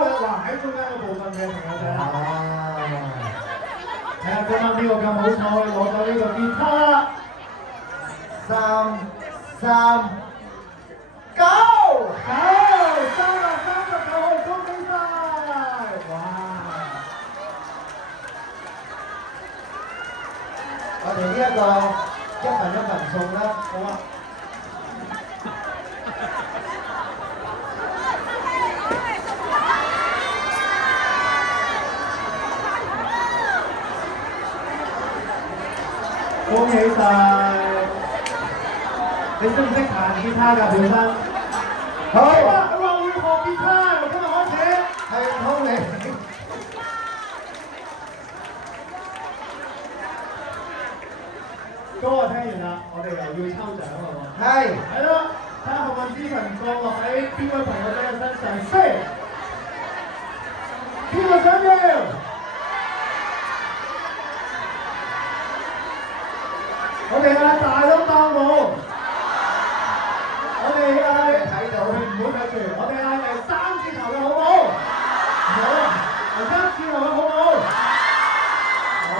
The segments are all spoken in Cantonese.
哇喺中間嗰部分嘅朋友仔。睇下今晚邊個咁好彩攞到呢個吉他。339，恭喜晒！哇！我哋呢一個一份一份送啦，好啊！恭喜晒！你識唔識彈吉他㗎，本身？好。佢話會學吉他，由今日開始。係通你。歌我聽完啦，我哋又要抽獎啦喎。係咯，睇下幸運之神降落喺邊位朋友仔嘅身上先。邊個想要？我哋嗌大音爆舞，我哋嗌睇到，唔好睇住，我哋嗌係3字頭嘅好唔好？好，1字頭嘅好唔好？哦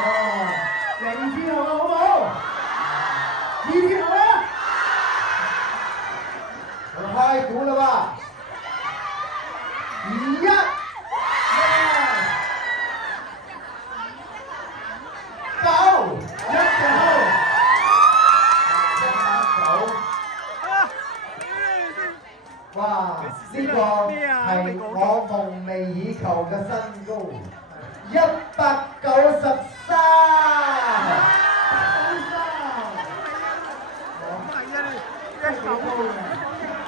，0字頭嘅好唔好？2字頭咧？開估啦喎！2、1。哇！呢個係我夢寐以求嘅新高，193。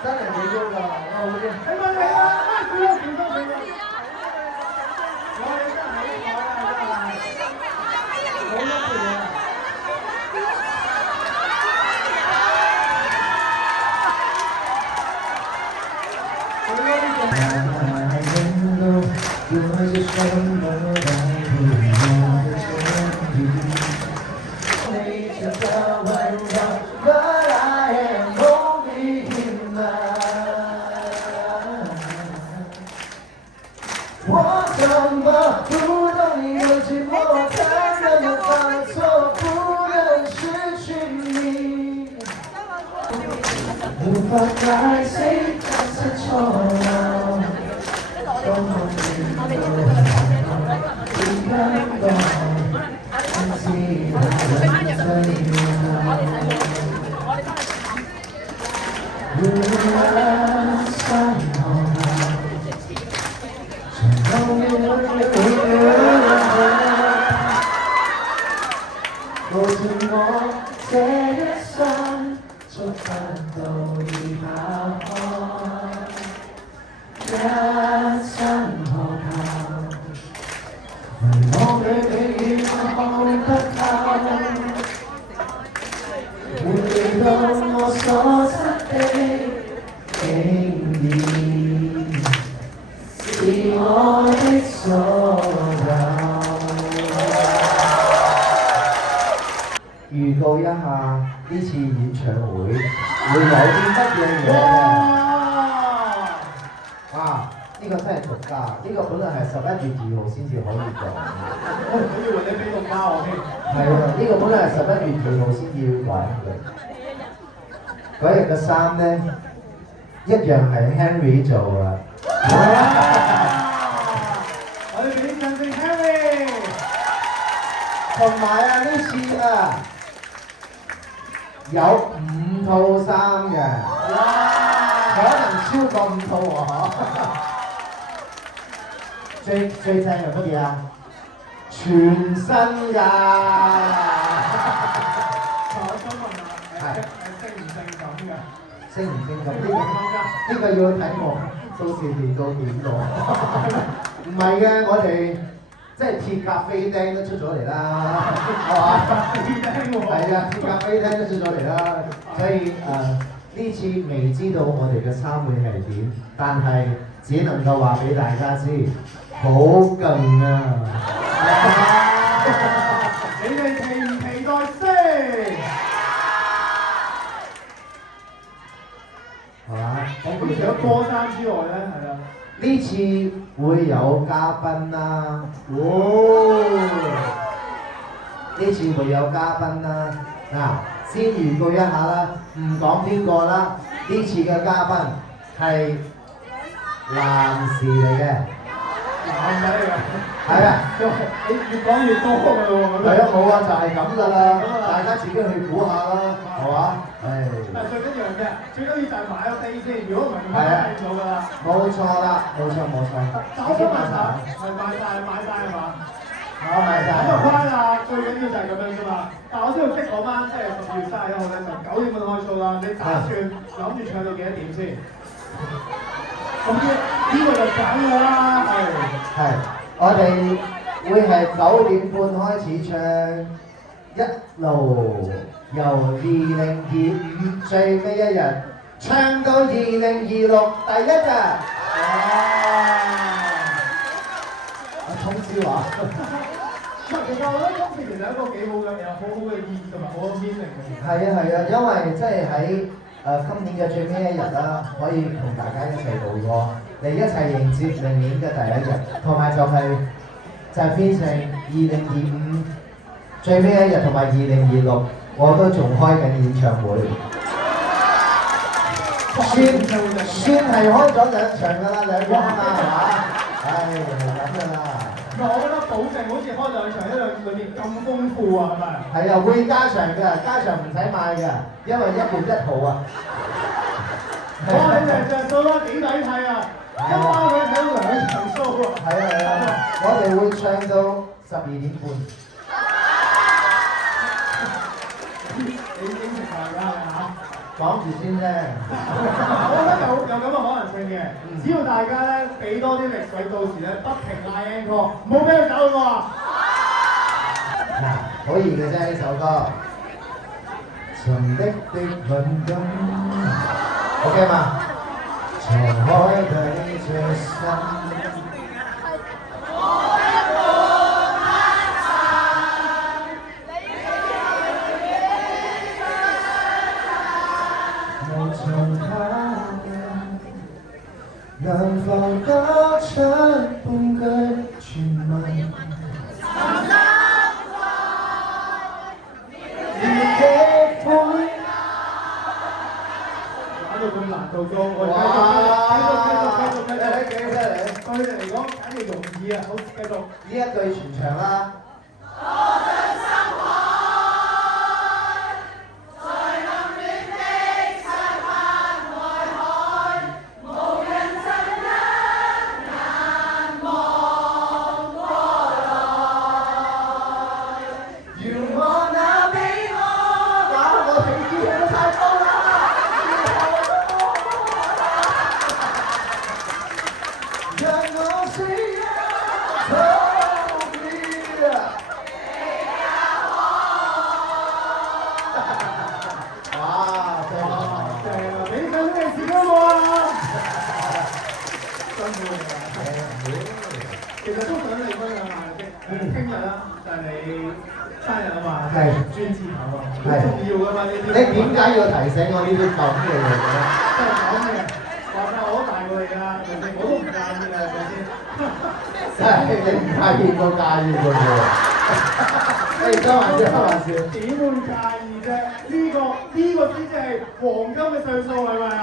真係幾高㗎，我好啲。你問你啊，少咗幾多幾多？我哋真係好彩啊，真係好一條啊！我怎麼不懂你的寂寞，才讓我犯錯，不能失去你。無法解釋這些錯誤，都冇緣由，只感到自己的最抱住我這一生，觸不到已跑開，一生可靠，為我永遠看不透，回到我所失的經驗，是我的所有。預告一下呢次演唱會會有啲乜嘢嘢嘅？哇！呢個真係獨家，呢個本來係11月2號先至可以做。我以為你俾動包我添。係喎，呢個本來係11月2號先至要講嘅。嗰日嘅衫咧，一樣係 Henry 做啊！我哋俾啲掌聲 Henry。同埋啊，呢次啊〜有5套衫嘅，可能超過5套喎最正係乜嘢啊？全新㗎！我想問下，性唔性感㗎？性唔性感？呢個要睇我到時練到點咯。唔係嘅，我哋即係鐵甲飛釘都出咗嚟啦，係嘛？係啊，鐵甲飛釘都出咗嚟啦，所以呢次未知道我哋嘅衫會係點，但係只能夠話俾大家知，好勁啊！你哋期唔期待先？係嘛？咁除咗歌衫之外咧，係啊。呢次會有嘉賓啦。呢次會有嘉賓啦。嗱，先預告一下啦，唔講邊個啦。呢次嘅嘉賓係男士嚟嘅。男仔嚟㗎。係啊。你越講越多㗎喎。係啊，冇啊，就係咁㗎啦。大家自己去估下啦，係嘛？但最緊要嘅，最緊要就係買咗飛先，如果唔係買唔到㗎啦。冇錯啦，冇錯。但我想問下，係買晒係嘛？買晒。咁就乖啦，最緊要就係咁樣啫嘛。但我知道即係講翻，即係10月31號咧就9點半開 show 啦。你打算諗住唱到幾多點先？咁呢個就揀㗎啦，係，我哋會係9點半開始唱，一路由2025最尾一日唱到2026第一日。通宵啊！其實我覺得今次其實係一個幾好嘅，有好好嘅意義同埋好好 meaning 嘅。係啊，因為即係喺今年嘅最尾一日啦，可以同大家一齊度過，嚟一齊迎接明年嘅第一日，同埋就係變成2025最尾一日同埋2026，我都仲開緊演唱會。算係開咗2場㗎啦，2場啦，係嘛？係咁㗎啦。我覺得保證好似開2場，一兩裏面咁豐富啊，係咪？係啊，會加場㗎，加場唔使買㗎，因為1換1號啊。哇！你隻數啦，幾抵睇啊！一包佢睇到2場 show 喎。係啊，我哋會唱到12點半。你應承大家係嘛？講住先啫。我覺得有咁嘅可能性嘅，只要大家咧俾多啲力水，到時咧不停嗌 encore，唔好俾佢走喎。嗱，好易嘅啫呢首歌。沉溺的敏感 ，OK 嘛？長海底着心。能否得出半句傳聞？搞到咁難度高，我繼續。幾犀利！對佢哋嚟講簡直容易啊！好，繼續。呢一句全場啦。其實都想你分享下嘅，聽日啦就係你生日啊嘛，專字頭啊，好重要㗎嘛呢啲。你點解要提醒我呢啲講咩嘢嘅咧？即係講咩？話晒我都大過你㗎，明明我都唔介意㗎，係咪先？真係你唔介意都介意㗎喎。開玩笑。點會介意啫？呢個先至係黃金嘅歲數係咪啊？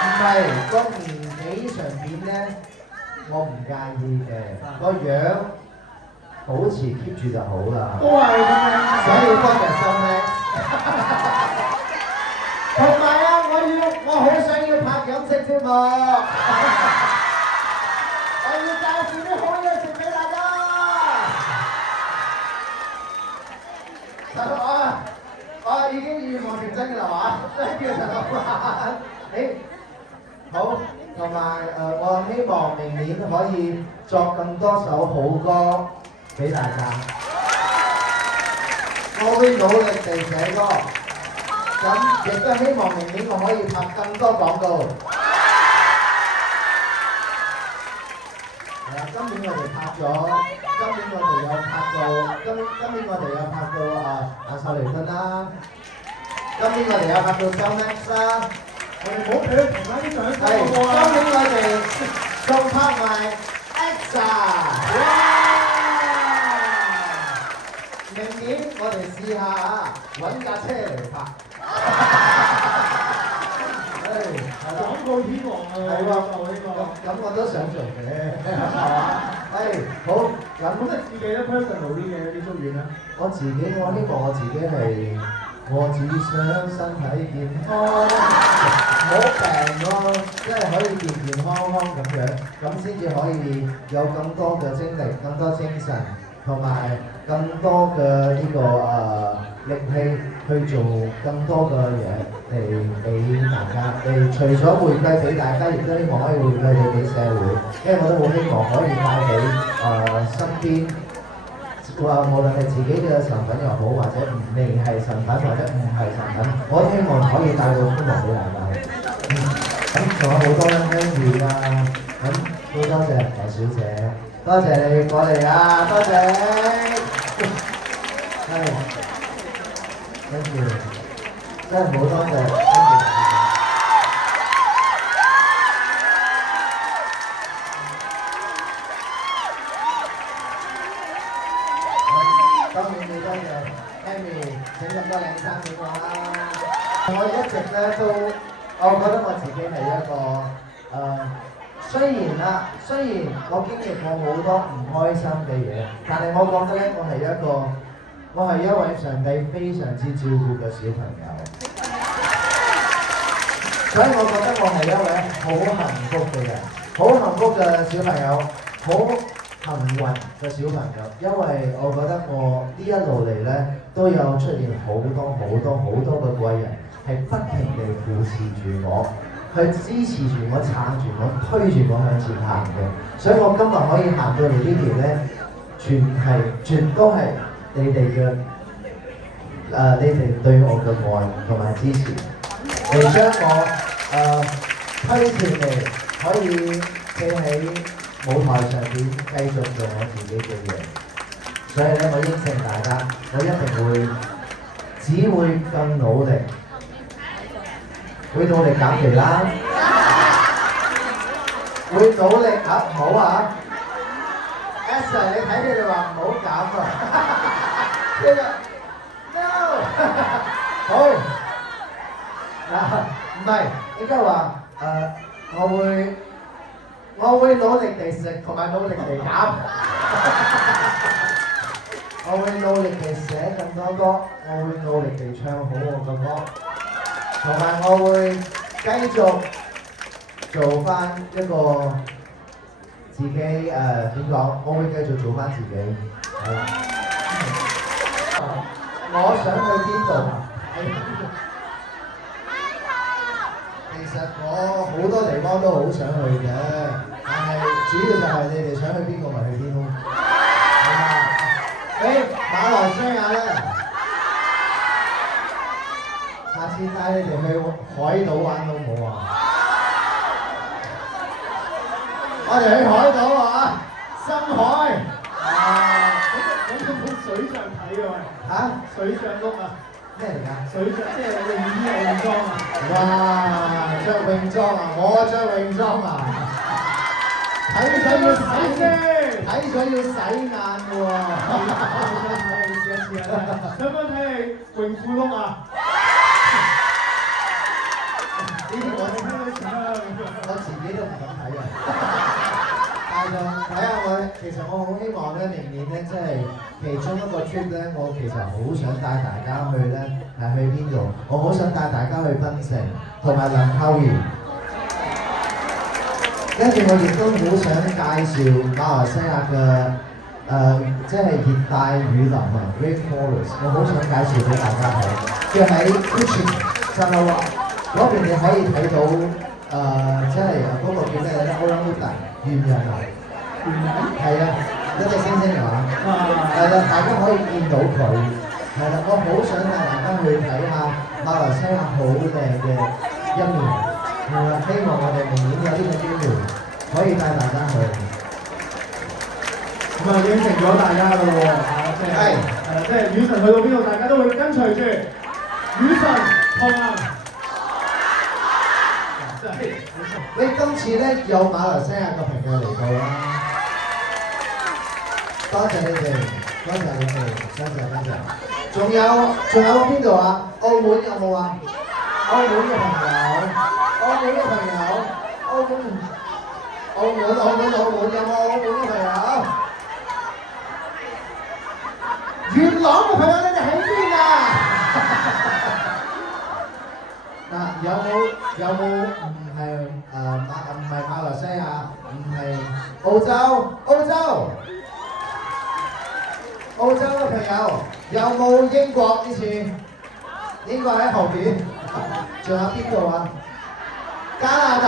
唔係個年紀上邊咧。我唔介意嘅，個樣保持 keep 住就好啦。都係咁樣。所以今日收咩？同埋啊，我好想要拍飲食節目，我要介紹啲好嘢食俾大家。我已經願望成真㗎啦嘛，叫陳老闆。好。同埋我希望明年可以作更多首好歌俾大家。我會努力地寫歌，咁亦都希望明年我可以拍更多廣告。係啊，今年我哋拍咗，今年我哋有拍到阿秀妮芬啦，今年我哋有拍到周 Max 啦。我哋唔好俾佢停翻啲掌聲係，好唔好啊？當然我哋仲拍埋 EXA。明年我哋試下啊，揾架車嚟拍。廣告天王啊！係喎，呢個咁我都想做嘅，係好咁即係自己咧 personal 啲嘅啲祝願咧。我自己，我希望我自己係，我只想身體健康，唔好病咯，即係可以健健康康咁樣，咁先至可以有更多嘅精力、更多精神，同埋更多嘅呢個力氣去做更多嘅嘢嚟俾大家。除咗回饋俾大家，亦都希望可以回饋到俾社會，因為我都好希望可以帶俾身邊。無論係自己嘅神品又好，或者未係神品，或者唔係神品，我希望可以帶到歡樂俾大家。咁仲有好多咧 Henry 啊，咁好多謝黃小姐，多謝你過嚟啊，多謝你。係 Henry，真係好多謝 Henry。當然你多謝 Amy 整咁多靚衫俾我啦。我一直咧都，我覺得我自己係一個雖然我經歷過好多唔開心嘅嘢，但係我覺得咧我係一位上帝非常之照顧嘅小朋友，所以我覺得我係一位好幸福嘅人，好幸福嘅小朋友，好幸運嘅小朋友，因為我覺得我呢一路嚟咧都有出現好多嘅貴人，係不停地扶持住我，去支持住我、撐住我、推住我向前行嘅。所以我今日可以行到嚟呢條咧，全都係你哋嘅你哋對我嘅愛同埋支持，嚟將我推薦嚟可以企喺舞台上邊繼續做我自己嘅嘢，所以咧我應承大家，我一定只會更努力，會努力減肥啦，會努力唔好啊 ，Esther 你睇你哋話唔好減啊，呢個 no 好嗱唔係應該話我會努力地食同埋努力地減，我會努力地寫更多歌，我會努力地唱好我嘅歌，同埋我會繼續做翻一個自己點講？我會繼續做翻自己，係啦。我想去邊度？其實我好多地方都好想去嘅，但係主要就係你哋想去邊個咪去邊咯。係啊，馬來西亞咧，下次帶你哋去海島玩好唔好啊？我哋去海島啊，深海。咁冇水上睇嘅喂。嚇？水上碌啊？咩嚟㗎？水上即係泳裝啊！哇！着泳裝啊！我着泳裝啊！睇咗要洗先，睇咗要洗眼喎。我想睇你試一試啊！想唔想睇你泳褲碌啊？呢啲我自己都唔敢睇啊！但係就睇下其實我好希望咧，明年咧，即係其中一個 trip 咧，我其實好想帶大家去咧，係去邊度？我好想帶大家去檳城同埋林溝園。跟住我亦都好想介紹馬來西亞嘅即係熱帶雨林啊 ，Rainforest， 我好想介紹俾大家睇。即係喺 Kuching 沙拉哇嗰邊，你可以睇到即係嗰個叫咩咧 ？Orangutan 猿人啊，係啊，一隻猩猩係嘛？係啦，大家可以見到佢。係啦，我好想帶大家去睇下馬來西亞好靚嘅一面。係啦，希望我哋明年有呢個機會可以帶大家去。咁啊，應承咗大家咯喎，即係雨神去到邊度，大家都會跟隨住雨神同行。次咧有馬來西亞嘅朋友嚟到啦，多謝你哋，多謝你哋，多謝。仲有邊度啊？澳門有冇啊？澳門嘅朋友，澳門有冇澳門嘅朋友？元朗嘅朋友你哋喺邊啊？嗱，有冇唔係馬來西亞，唔係澳洲嘅朋友，有冇英國呢次？英國喺後邊，仲有邊度啊？加拿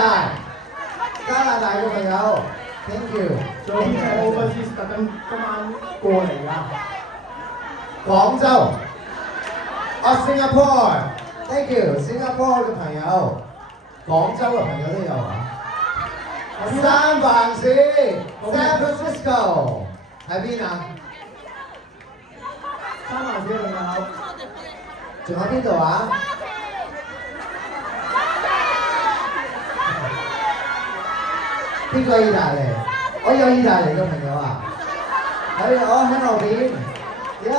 大嘅朋友 ，thank you。仲有邊係 overseas 特登今晚過嚟㗎？廣州，Singapore。Thank you，新加坡嘅朋友，廣州嘅朋友都有啊。三藩市 ，San Francisco 喺邊啊？三藩市嘅朋友，仲有邊度啊？邊個意大利？我有意大利嘅朋友啊！我喺後邊，耶！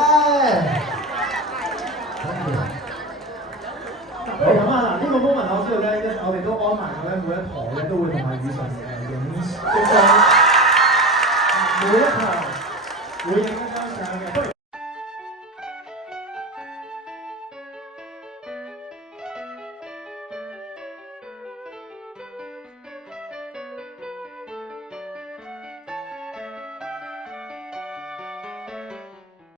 不如咁啊！嗱，呢個 moment 我知道咧，我哋都安排咗咧，每一台咧都會同埋雨神影一張，每一台會影一張相嘅。不如咁